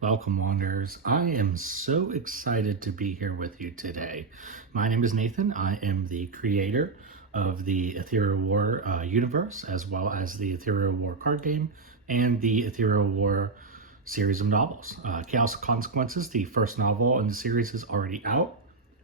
Welcome, Wanderers. I am so excited to be here with you today. My name is Nathan. I am the creator of the Ethereal War universe, as well as the Ethereal War card game and the Ethereal War series of novels. Chaos Consequences, the first novel in the series, is already out.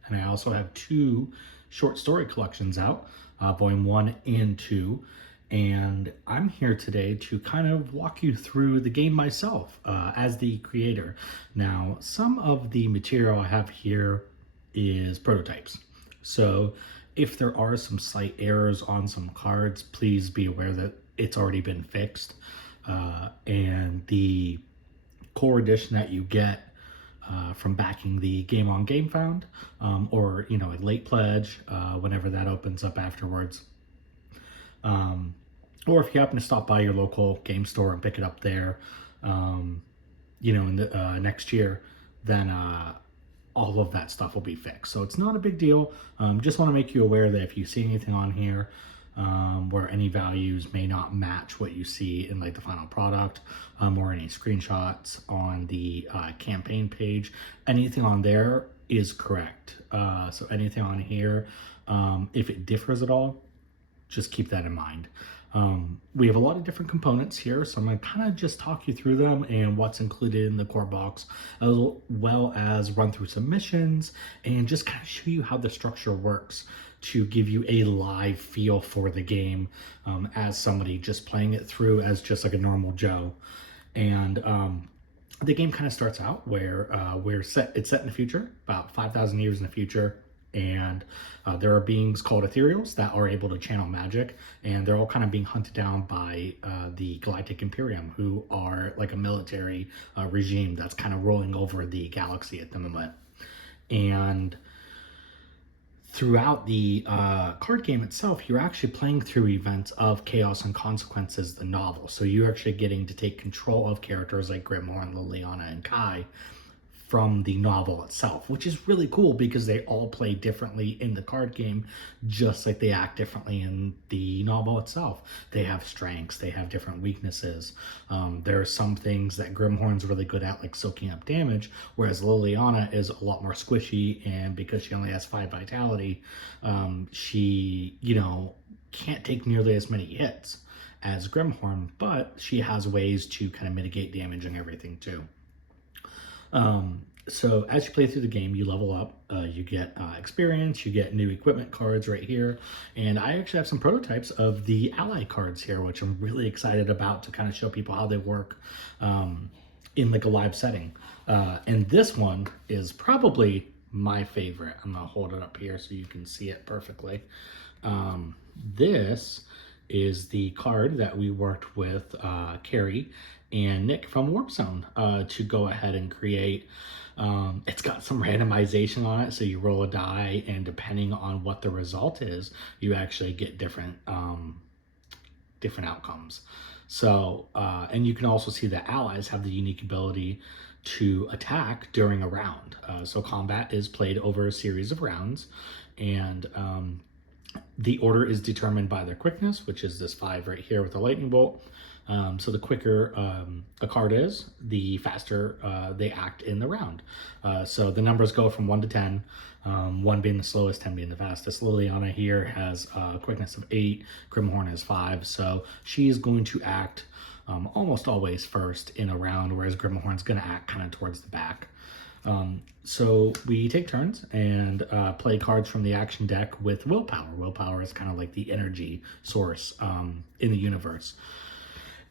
And I also have two short story collections out, Volume 1 and 2. And I'm here today to kind of walk you through the game myself as the creator. Now, some of the material I have here is prototypes. So if there are some slight errors on some cards, please be aware that it's already been fixed. And the core edition that you get from backing the Game on Game Found, or a late pledge whenever that opens up afterwards. Or if you happen to stop by your local game store and pick it up there, in the next year, then all of that stuff will be fixed. So it's not a big deal. Just want to make you aware that if you see anything on here where any values may not match what you see in like the final product, or any screenshots on the campaign page, anything on there is correct. So anything on here, if it differs at all, just keep that in mind. We have a lot of different components here, so I'm going to kind of just talk you through them and what's included in the core box, as well as run through some missions and just kind of show you how the structure works to give you a live feel for the game, as somebody just playing it through as just like a normal Joe. And the game kind of starts out where it's set in the future, about 5,000 years in the future. And there are beings called ethereals that are able to channel magic, and they're all kind of being hunted down by the Galactic Imperium, who are like a military regime that's kind of rolling over the galaxy at the moment. And throughout the card game itself, you're actually playing through events of Chaos and Consequences, the novel. So you're actually getting to take control of characters like Grimhorn, Liliana, and Kai from the novel itself, which is really cool because they all play differently in the card game, just like they act differently in the novel itself. They have strengths, they have different weaknesses. There are some things that Grimhorn's really good at, like soaking up damage, whereas Liliana is a lot more squishy, and because she only has 5 vitality, she, can't take nearly as many hits as Grimhorn, but she has ways to kind of mitigate damage and everything too. So as you play through the game, you level up, you get experience, you get new equipment cards right here. And I actually have some prototypes of the ally cards here, which I'm really excited about to kind of show people how they work in like a live setting. And this one is probably my favorite. I'm gonna hold it up here so you can see it perfectly. This is the card that we worked with Carrie and Nick from Warp Zone to go ahead and create. It's got some randomization on it, so you roll a die, and depending on what the result is, you actually get different outcomes. So, and you can also see that allies have the unique ability to attack during a round. So combat is played over a series of rounds, and the order is determined by their quickness, which is this 5 right here with the lightning bolt. So the quicker a card is, the faster they act in the round. So the numbers go from 1 to 10, 1 being the slowest, 10 being the fastest. Liliana here has a quickness of 8, Grimhorn has 5, so she is going to act almost always first in a round, whereas Grimhorn's going to act kind of towards the back. So we take turns and play cards from the action deck with willpower. Willpower is kind of like the energy source in the universe.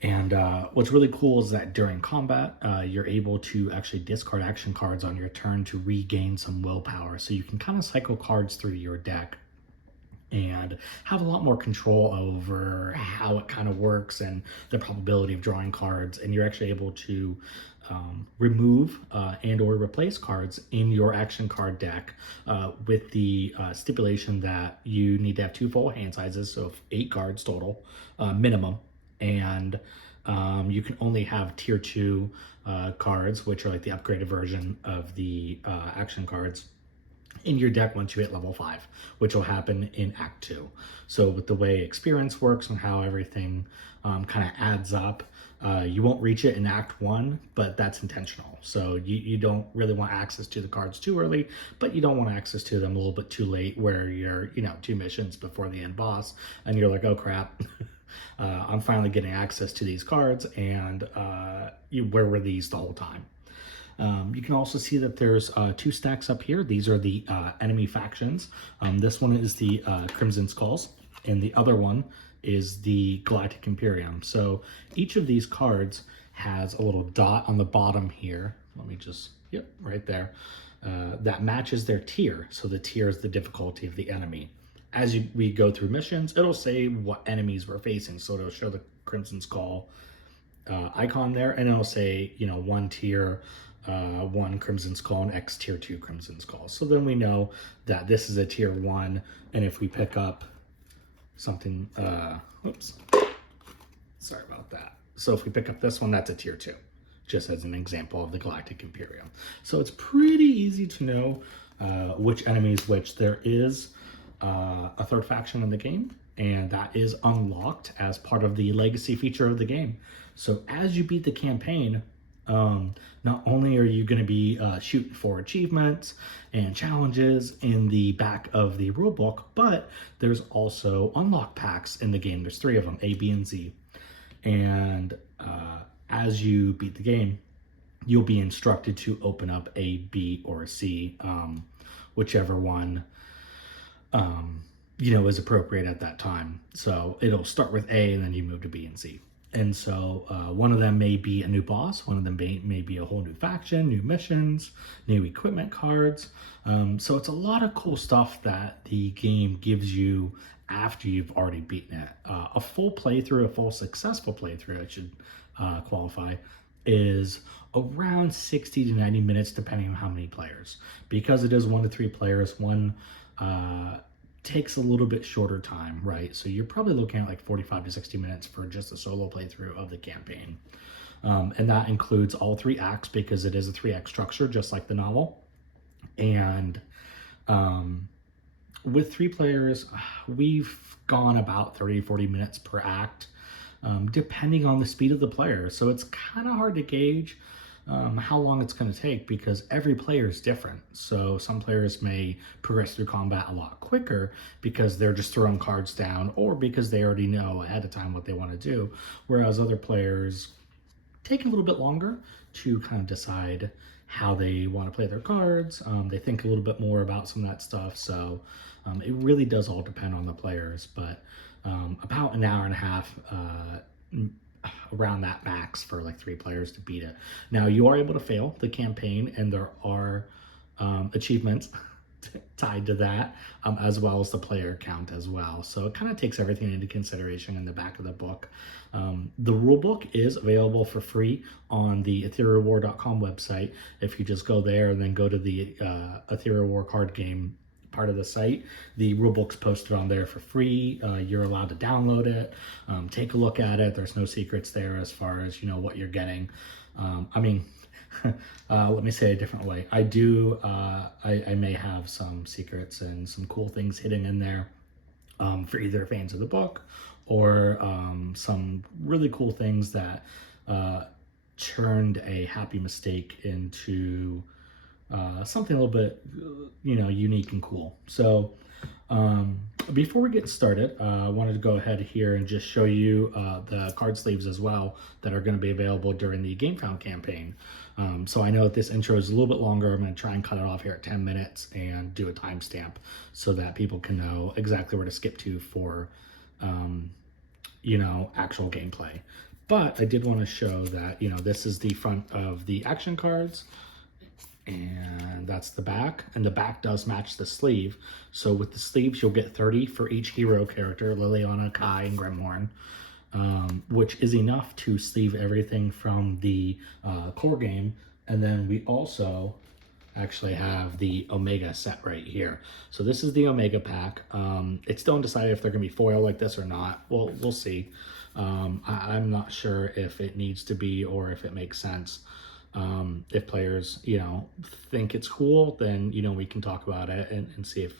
And what's really cool is that during combat, you're able to actually discard action cards on your turn to regain some willpower. So you can kind of cycle cards through your deck and have a lot more control over how it kind of works and the probability of drawing cards. And you're actually able to remove and or replace cards in your action card deck with the stipulation that you need to have 2 full hand sizes, so 8 cards total minimum. And you can only have tier 2 cards, which are like the upgraded version of the action cards, in your deck once you hit level 5, which will happen in Act 2. So with the way experience works and how everything kind of adds up, You won't reach it in Act 1, but that's intentional. So you don't really want access to the cards too early, but you don't want access to them a little bit too late where you're, 2 missions before the end boss, and you're like, oh crap, I'm finally getting access to these cards, and where were these the whole time? You can also see that there's 2 stacks up here. These are the enemy factions. This one is the Crimson Skulls, and the other one is the Galactic Imperium. So each of these cards has a little dot on the bottom here. Let me just, yep, right there. That matches their tier. So the tier is the difficulty of the enemy. As we go through missions, it'll say what enemies we're facing. So it'll show the Crimson Skull icon there, and it'll say, 1 tier, 1 Crimson Skull, and X tier 2 Crimson Skull. So then we know that this is a tier 1, and if we pick up something, whoops, sorry about that. So if we pick up this one, that's a tier 2, just as an example of the Galactic Imperium. So it's pretty easy to know which enemies which. There is a third faction in the game, and that is unlocked as part of the legacy feature of the game. So as you beat the campaign, not only are you going to be shooting for achievements and challenges in the back of the rulebook, but there's also unlock packs in the game. There's 3 of them, A, B, and Z. And as you beat the game, you'll be instructed to open up A, B, or C, whichever one is appropriate at that time. So it'll start with A, and then you move to B and C. And so one of them may be a new boss, one of them may be a whole new faction, new missions, new equipment cards. So it's a lot of cool stuff that the game gives you after you've already beaten it. A full playthrough, a full successful playthrough, I should qualify, is around 60 to 90 minutes, depending on how many players. Because it is 1 to 3 players, one takes a little bit shorter time, right? So you're probably looking at like 45 to 60 minutes for just a solo playthrough of the campaign. And that includes all 3 acts, because it is a 3-act structure, just like the novel. And with 3 players, we've gone about 30 to 40 minutes per act, depending on the speed of the player. So it's kind of hard to gauge how long it's going to take, because every player is different. So some players may progress through combat a lot quicker because they're just throwing cards down, or because they already know ahead of time what they want to do, whereas other players take a little bit longer to kind of decide how they want to play their cards. They think a little bit more about some of that stuff. So it really does all depend on the players, but about an hour and a half around that max for like 3 players to beat it. Now you are able to fail the campaign, and there are achievements tied to that, as well as the player count as well. So it kind of takes everything into consideration in the back of the book. The rule book is available for free on the etherealwar.com website. If you just go there and then go to the Ethereal War card game part of the site, the rulebook's posted on there for free. You're allowed to download it, take a look at it. There's no secrets there as far as what you're getting. Let me say it a different way. I may have some secrets and some cool things hidden in there for either fans of the book or some really cool things that turned a happy mistake into something a little bit, unique and cool. So before we get started, I wanted to go ahead here and just show you the card sleeves as well that are going to be available during the GameFound campaign. So I know that this intro is a little bit longer. I'm going to try and cut it off here at 10 minutes and do a timestamp so that people can know exactly where to skip to for, actual gameplay. But I did want to show that, this is the front of the action cards, and that's the back, and the back does match the sleeve. So with the sleeves, you'll get 30 for each hero character, Liliana, Kai, and Gremhorn, which is enough to sleeve everything from the core game. And then we also actually have the Omega set right here. So this is the Omega pack. It's still undecided if they're gonna be foil like this or not. Well, we'll see. I'm not sure if it needs to be or if it makes sense. If players, think it's cool, then, we can talk about it and see if,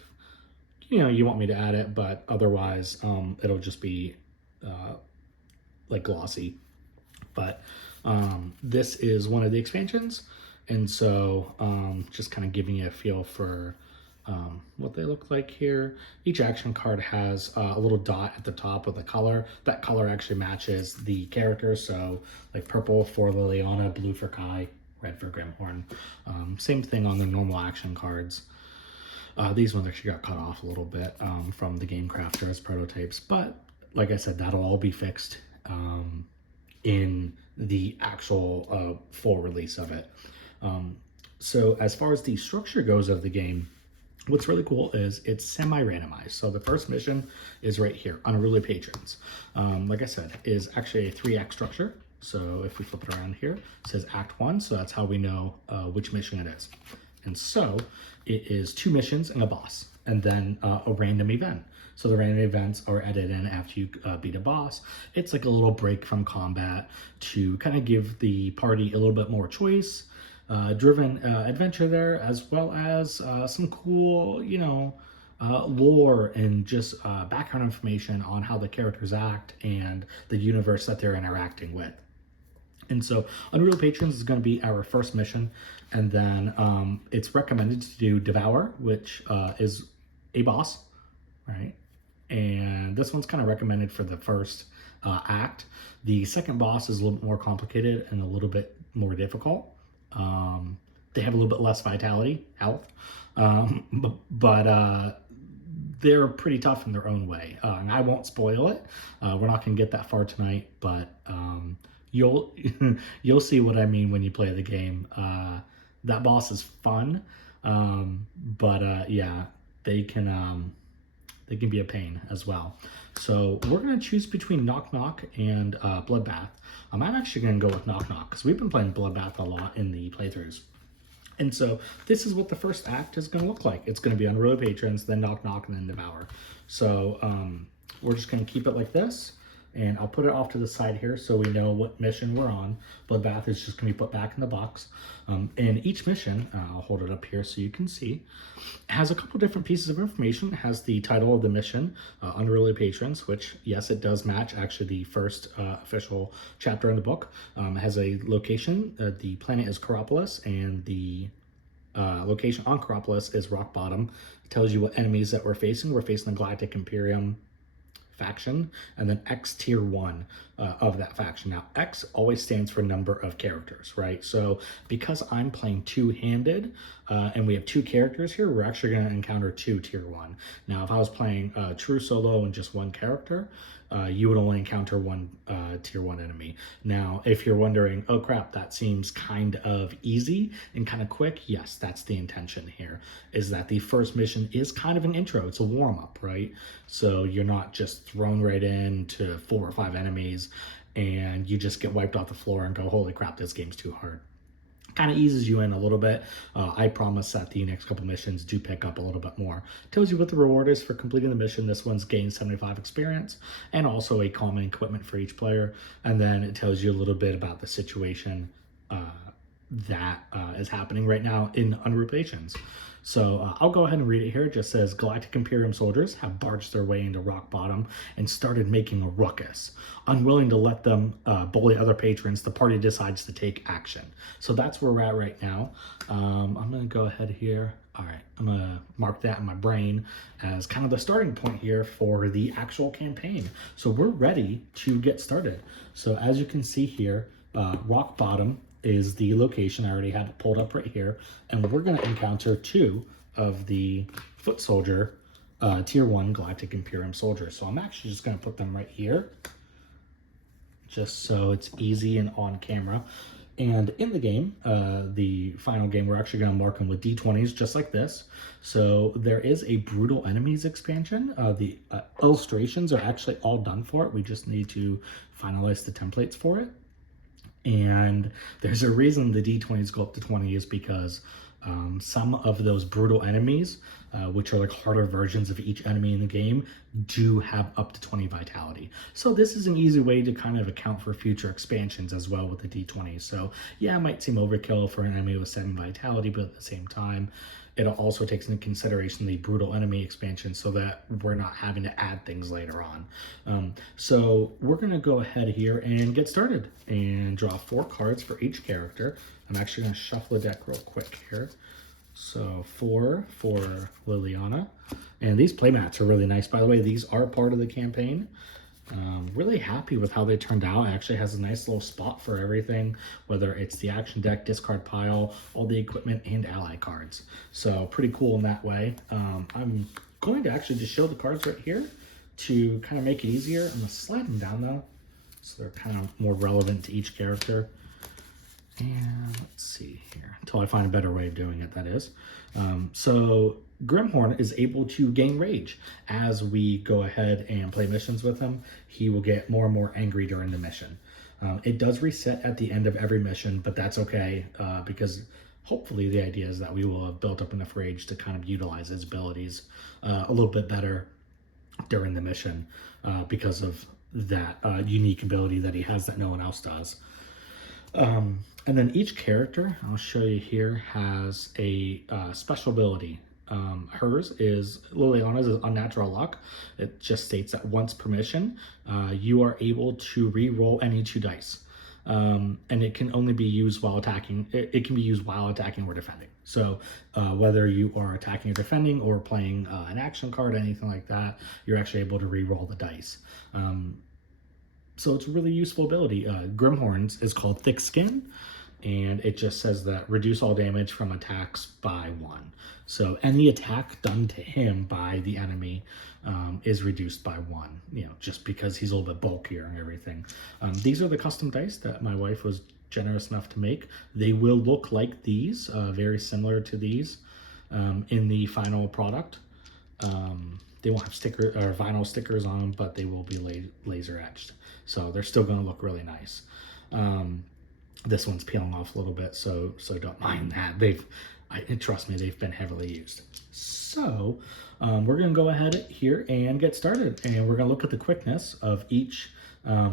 you want me to add it, but otherwise, it'll just be, like glossy. But this is one of the expansions, and so just kind of giving you a feel for what they look like here. Each action card has a little dot at the top with a color. That color actually matches the character, so like purple for Liliana, blue for Kai, red for Grimhorn. Same thing on the normal action cards. These ones actually got cut off a little bit from the Game Crafter as prototypes, but like I said, that'll all be fixed in the actual full release of it. So as far as the structure goes of the game, what's really cool is it's semi-randomized. So the first mission is right here, Unruly Patrons. Like I said, is actually a 3-act structure. So if we flip it around here, it says Act 1, so that's how we know which mission it is. And so it is 2 missions and a boss, and then a random event. So the random events are added in after you beat a boss. It's like a little break from combat to kind of give the party a little bit more choice, driven adventure there, as well as some cool, lore and just background information on how the characters act and the universe that they're interacting with. And so Unruly Patrons is going to be our first mission, and then it's recommended to do Devour, which is a boss, right? And this one's kind of recommended for the first act. The second boss is a little bit more complicated and a little bit more difficult. They have a little bit less vitality, health, but they're pretty tough in their own way. And I won't spoil it. We're not going to get that far tonight, but you'll you'll see what I mean when you play the game. That boss is fun, but yeah, they can be a pain as well. So we're going to choose between Knock Knock and Bloodbath. I'm actually going to go with Knock Knock because we've been playing Bloodbath a lot in the playthroughs. And so this is what the first act is going to look like. It's going to be Unruly Patrons, then Knock Knock, and then Devour. So we're just going to keep it like this. And I'll put it off to the side here so we know what mission we're on. Bloodbath is just going to be put back in the box. And each mission, I'll hold it up here so you can see, has a couple different pieces of information. It has the title of the mission, Unruly Patrons, which, yes, it does match actually the first official chapter in the book. It has a location. The planet is Karopolis, and the location on Karopolis is Rock Bottom. It tells you what enemies that we're facing. We're facing the Galactic Imperium faction, and then X tier 1 of that faction. Now, X always stands for number of characters, right? So because I'm playing two-handed and we have 2 characters here, we're actually going to encounter 2 tier 1. Now, if I was playing true solo and just 1 character, you would only encounter 1 tier 1 enemy. Now, if you're wondering, oh crap, that seems kind of easy and kind of quick, yes, that's the intention here, is that the first mission is kind of an intro. It's a warm-up, right? So you're not just thrown right into 4 or 5 enemies and you just get wiped off the floor and go, holy crap, this game's too hard. Kind of eases you in a little bit. I promise that the next couple missions do pick up a little bit more. Tells you what the reward is for completing the mission. This one's gained 75 experience and also a common equipment for each player. And then it tells you a little bit about the situation that is happening right now in Unruly Patrons. So I'll go ahead and read it here. It just says, Galactic Imperium soldiers have barged their way into Rock Bottom and started making a ruckus. Unwilling to let them bully other patrons, the party decides to take action. So that's where we're at right now. I'm going to go ahead here. All right, I'm going to mark that in my brain as kind of the starting point here for the actual campaign. So we're ready to get started. So as you can see here, Rock Bottom is the location. I already have it pulled up right here, and we're going to encounter 2 of the foot soldier tier 1 Galactic Imperium soldiers. So I'm actually just going to put them right here just so it's easy and on camera. And in the game, the final game, we're actually going to mark them with D20s just like this. So there is a Brutal Enemies expansion. The illustrations are actually all done for it. We just need to finalize the templates for it. And there's a reason the D20s go up to 20 is because some of those brutal enemies, which are like harder versions of each enemy in the game, do have up to 20 vitality. So this is an easy way to kind of account for future expansions as well with the D20s. So yeah, it might seem overkill for an enemy with 7 vitality, but at the same time, it also takes into consideration the brutal enemy expansion so that we're not having to add things later on. So we're going to go ahead here and get started and draw 4 cards for each character. I'm actually going to shuffle the deck real quick here. So 4 for Liliana. And these playmats are really nice, by the way. These are part of the campaign. Really happy with how they turned out. It actually has a nice little spot for everything, whether it's the action deck, discard pile, all the equipment, and ally cards. So pretty cool in that way. I'm going to actually just show the cards right here to kind of make it easier. I'm going to slide them down though, so they're kind of more relevant to each character. And let's see here, until I find a better way of doing it, that is. So Grimhorn is able to gain rage. As we go ahead and play missions with him, he will get more and more angry during the mission. It does reset at the end of every mission, but that's okay, because hopefully the idea is that we will have built up enough rage to kind of utilize his abilities a little bit better during the mission, because of that unique ability that he has that no one else does. And then each character, I'll show you here, has a special ability. Hers is, Liliana's is Unnatural Luck. It just states that once per mission, you are able to re-roll any 2 dice. And it can only be used while attacking. It can be used while attacking or defending. So whether you are attacking or defending or playing an action card, anything like that, you're actually able to re-roll the dice. So it's a really useful ability. Grimhorn's is called Thick Skin, and it just says that reduce all damage from attacks by 1. So any attack done to him by the enemy is reduced by 1, just because he's a little bit bulkier and everything. These are the custom dice that my wife was generous enough to make. They will look like these, very similar to these in the final product. They won't have sticker or vinyl stickers on them, but they will be laser etched. So they're still going to look really nice. This one's peeling off a little bit, so don't mind that. Trust me, they've been heavily used. So we're going to go ahead here and get started, and we're going to look at the quickness of each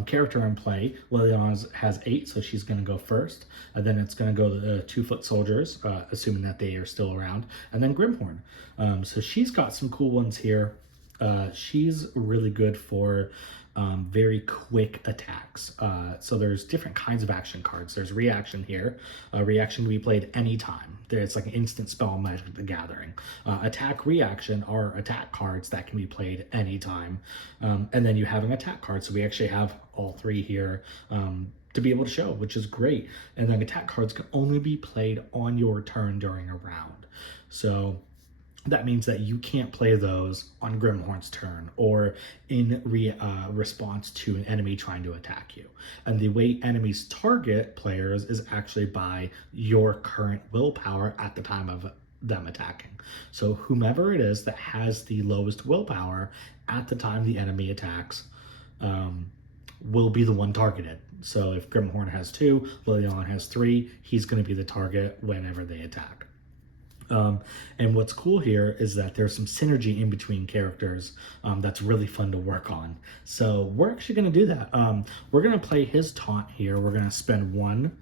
character in play. Liliana has 8, so she's going to go first. And then it's going to go to the 2-foot soldiers, assuming that they are still around, and then Grimhorn. So she's got some cool ones here. She's really good for very quick attacks. So there's different kinds of action cards. There's reaction here. Reaction can be played anytime. It's like an instant spell in Magic the Gathering. Attack reaction are attack cards that can be played anytime. And then you have an attack card. So we actually have all 3 here to be able to show, which is great. And then attack cards can only be played on your turn during a round. So that means that you can't play those on Grimhorn's turn or in response to an enemy trying to attack you. And the way enemies target players is actually by your current willpower at the time of them attacking. So whomever it is that has the lowest willpower at the time the enemy attacks will be the one targeted. So if Grimhorn has 2, Liliana has 3, he's going to be the target whenever they attack. And what's cool here is that there's some synergy in between characters that's really fun to work on. So we're actually going to do that. We're going to play his taunt here. We're going to spend 1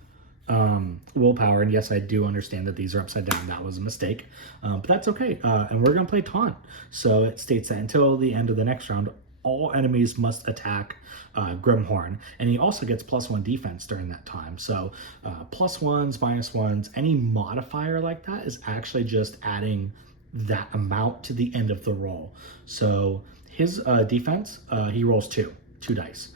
willpower. And yes, I do understand that these are upside down. That was a mistake, but that's okay. And we're going to play taunt. So it states that until the end of the next round, all enemies must attack Grimhorn, and he also gets +1 defense during that time. So +1s, -1s, any modifier like that is actually just adding that amount to the end of the roll. So his defense, he rolls 2 dice.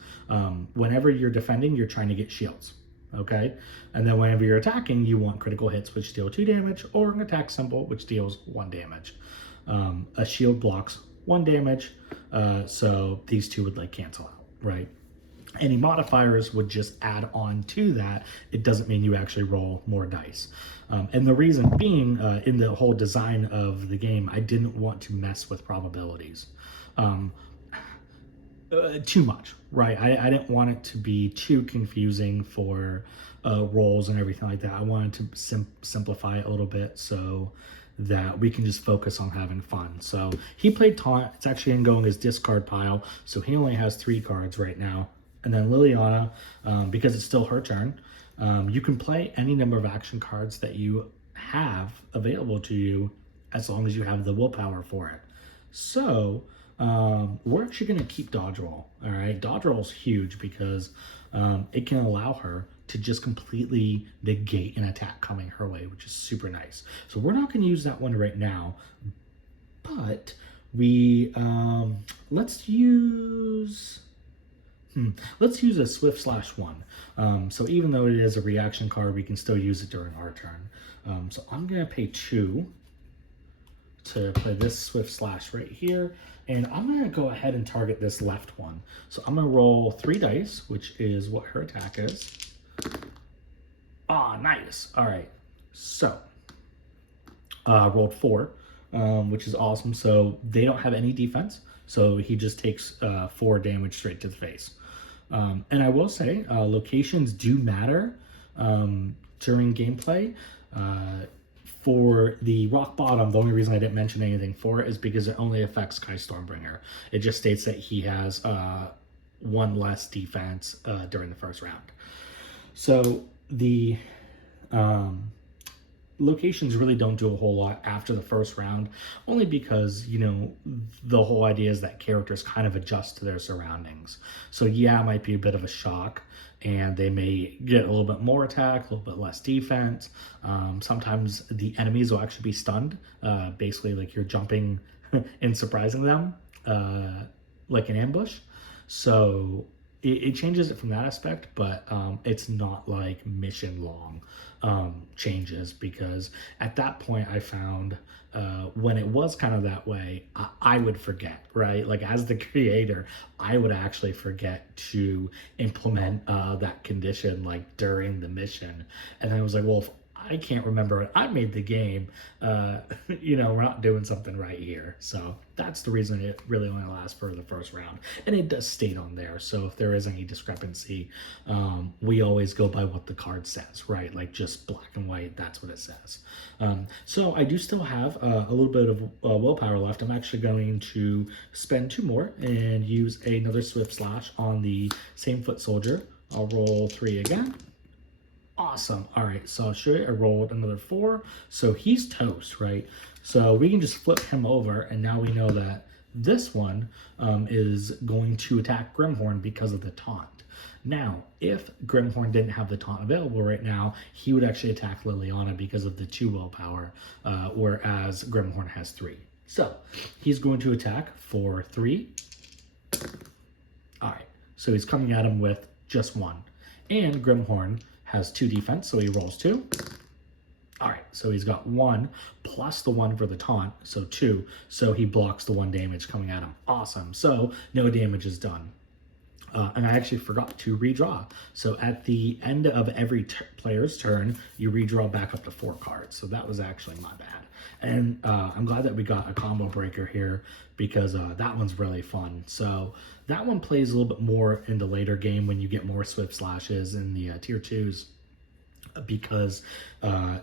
Whenever you're defending, you're trying to get shields. Okay, and then whenever you're attacking, you want critical hits which deal 2 damage, or an attack symbol which deals 1 damage. A shield blocks 1 damage, so these 2 would cancel out, right? Any modifiers would just add on to that. It doesn't mean you actually roll more dice. And the reason being, in the whole design of the game, I didn't want to mess with probabilities too much, right? I didn't want it to be too confusing for rolls and everything like that. I wanted to simplify it a little bit so that we can just focus on having fun. So he played Taunt. It's actually going to go in his discard pile, so he only has 3 cards right now. And then Liliana, because it's still her turn, you can play any number of action cards that you have available to you as long as you have the willpower for it. So we're actually going to keep dodge roll. All right, dodge roll is huge because it can allow her to just completely negate an attack coming her way, which is super nice. So we're not going to use that one right now, but we let's use a Swift/1. So even though it is a reaction card, we can still use it during our turn. So I'm gonna pay 2 to play this Swift Slash right here, and I'm gonna go ahead and target this left one. So I'm gonna roll 3 dice, which is what her attack is. Ah, nice. All right. So rolled 4, which is awesome. So they don't have any defense, so he just takes 4 damage straight to the face. And I will say, locations do matter during gameplay. For the rock bottom, the only reason I didn't mention anything for it is because it only affects Kai Stormbringer. It just states that he has 1 less defense during the first round. So the locations really don't do a whole lot after the first round, only because, you know, the whole idea is that characters kind of adjust to their surroundings. So yeah, it might be a bit of a shock, and they may get a little bit more attack, a little bit less defense. Sometimes the enemies will actually be stunned, basically like you're jumping and surprising them, like an ambush. So it changes it from that aspect, but it's not like mission long changes, because at that point I found when it was kind of that way, I would forget, right? Like as the creator, I would actually forget to implement that condition like during the mission. And I was like, well, if I can't remember it, I made the game, you know, we're not doing something right here. So that's the reason it really only lasts for the first round. And it does state on there. So if there is any discrepancy, we always go by what the card says, right? Like just black and white, that's what it says. So I do still have a little bit of willpower left. I'm actually going to spend 2 more and use another Swift Slash on the same foot soldier. I'll roll 3 again. Awesome. All right, so I'll show you. I rolled another 4, so he's toast, right? So we can just flip him over, and now we know that this one is going to attack Grimhorn because of the taunt. Now, if Grimhorn didn't have the taunt available right now, he would actually attack Liliana because of the 2 willpower, whereas Grimhorn has 3. So he's going to attack for 3. All right, so he's coming at him with just 1, and Grimhorn has 2 defense, so he rolls 2. All right, so he's got 1 plus the 1 for the taunt, so 2. So he blocks the 1 damage coming at him. Awesome. So no damage is done. And I actually forgot to redraw. So at the end of every player's turn, you redraw back up to 4 cards. So that was actually my bad. And I'm glad that we got a combo breaker here, because that one's really fun. So that one plays a little bit more in the later game when you get more Swift Slashes in the tier 2s. Because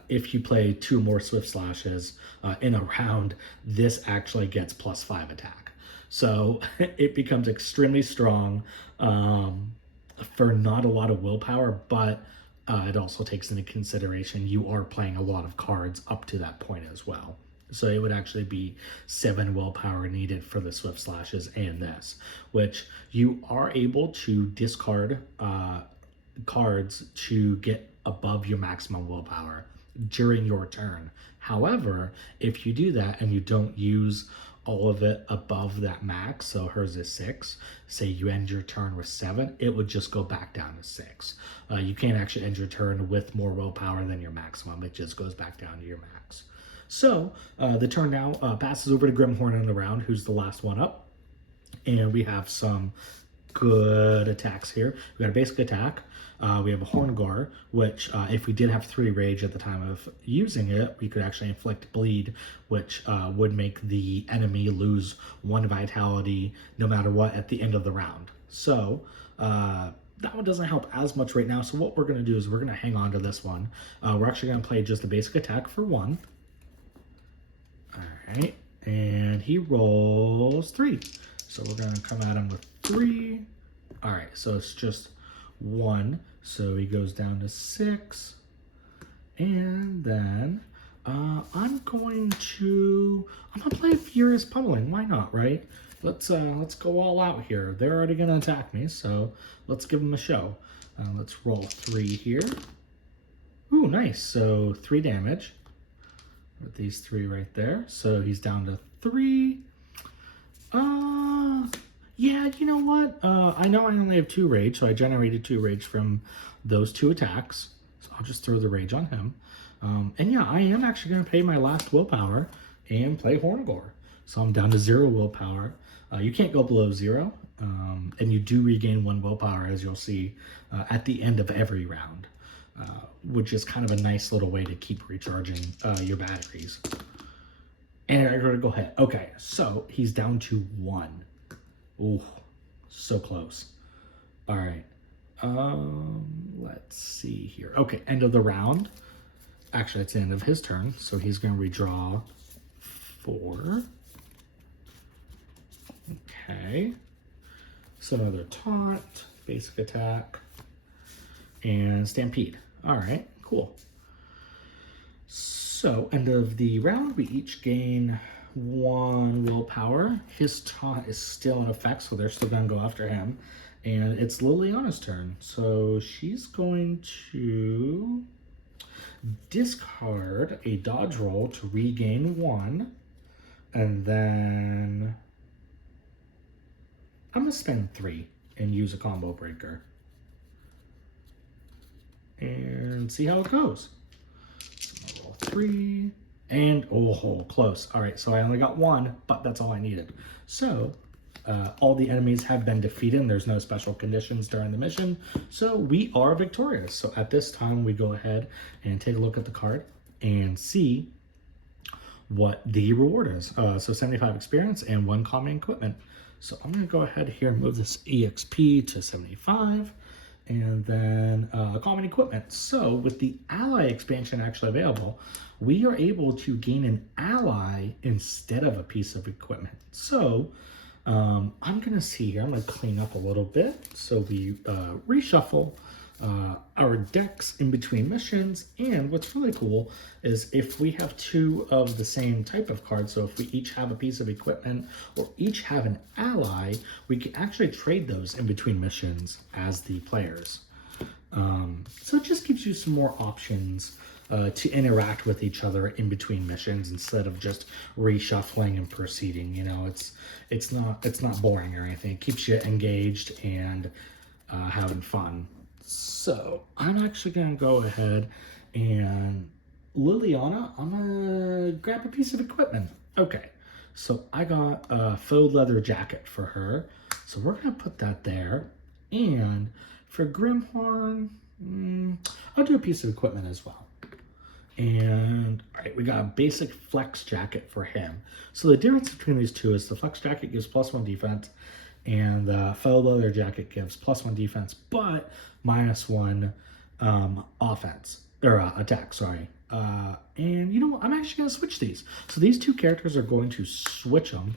if you play 2 more Swift Slashes in a round, this actually gets +5 attack. So it becomes extremely strong for not a lot of willpower, but it also takes into consideration you are playing a lot of cards up to that point as well. So it would actually be 7 willpower needed for the Swift Slashes and this, which you are able to discard cards to get above your maximum willpower during your turn. However, if you do that and you don't use all of it above that max, so hers is 6, say you end your turn with 7, it would just go back down to 6. You can't actually end your turn with more willpower than your maximum. It just goes back down to your max. So the turn now passes over to Grimhorn in the round, who's the last one up. And we have some good attacks here. We got a basic attack. We have a Horngar, which if we did have 3 rage at the time of using it, we could actually inflict bleed, which would make the enemy lose 1 vitality no matter what at the end of the round. So that one doesn't help as much right now. So what we're going to do is we're going to hang on to this one. We're actually going to play just a basic attack for 1. All right, and he rolls 3. So we're going to come at him with 3. All right, so it's just 1. So he goes down to 6. And then I'm gonna play Furious Pummeling. Why not, right? Let's go all out here. They're already gonna attack me, so let's give them a show. Let's roll 3 here. Ooh, nice. So 3 damage with these 3 right there. So he's down to 3. Yeah, you know what? I know I only have 2 rage, so I generated 2 rage from those 2 attacks. So I'll just throw the rage on him. And yeah, I am actually going to pay my last willpower and play Horngor. So I'm down to 0 willpower. You can't go below 0, and you do regain 1 willpower, as you'll see at the end of every round, which is kind of a nice little way to keep recharging your batteries. And I'm going to go ahead. Okay, so he's down to 1. Ooh, so close. All right. Let's see here. Okay, end of the round. Actually, it's the end of his turn, so he's going to redraw 4. Okay. So another taunt, basic attack, and stampede. All right, cool. So, end of the round, we each gain 1 willpower. His taunt is still in effect, so they're still going to go after him. And it's Liliana's turn. So she's going to discard a dodge roll to regain 1. And then I'm going to spend 3 and use a combo breaker. And see how it goes. 3, and oh, close. All right, so I only got 1, but that's all I needed. So all the enemies have been defeated, and there's no special conditions during the mission, so we are victorious. So at this time, we go ahead and take a look at the card and see what the reward is. So 75 experience and 1 common equipment. So I'm going to go ahead here and move this EXP to 75. And then common equipment. So with the ally expansion actually available, we are able to gain an ally instead of a piece of equipment. So I'm going to see here. I'm going to clean up a little bit. So we reshuffle our decks in between missions. And what's really cool is if we have 2 of the same type of card, so if we each have a piece of equipment or each have an ally, we can actually trade those in between missions as the players. So it just gives you some more options to interact with each other in between missions instead of just reshuffling and proceeding. You know, it's not boring or anything. It keeps you engaged and having fun. So I'm actually gonna go ahead and Liliana, I'm gonna grab a piece of equipment. Okay, so I got a faux leather jacket for her. So we're gonna put that there. And for Grimhorn, I'll do a piece of equipment as well. And all right, we got a basic flex jacket for him. So the difference between these two is the flex jacket gives +1 defense, and the faux leather jacket gives +1 defense, but -1 offense or attack. Sorry. And you know what? I'm actually going to switch these. So these 2 characters are going to switch them.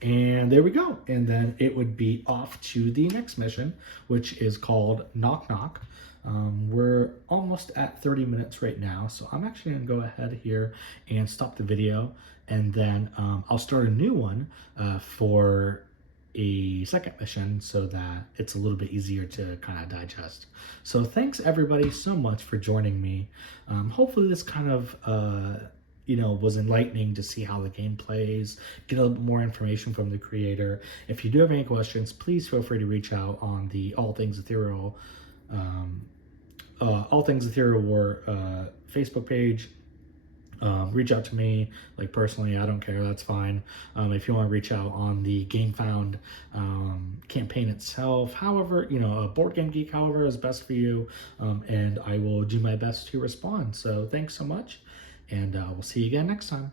And there we go. And then it would be off to the next mission, which is called Knock Knock. We're almost at 30 minutes right now, so I'm actually going to go ahead here and stop the video, and then I'll start a new one for a second mission so that it's a little bit easier to kind of digest. So thanks everybody so much for joining me. Hopefully this kind of was enlightening to see how the game plays, get a little bit more information from the creator. If you do have any questions, please feel free to reach out on the All Things Ethereal War Facebook page. Reach out to me, like personally, I don't care, that's fine. If you want to reach out on the GameFound campaign itself, however, a Board Game Geek, however, is best for you, and I will do my best to respond. So thanks so much, and we'll see you again next time.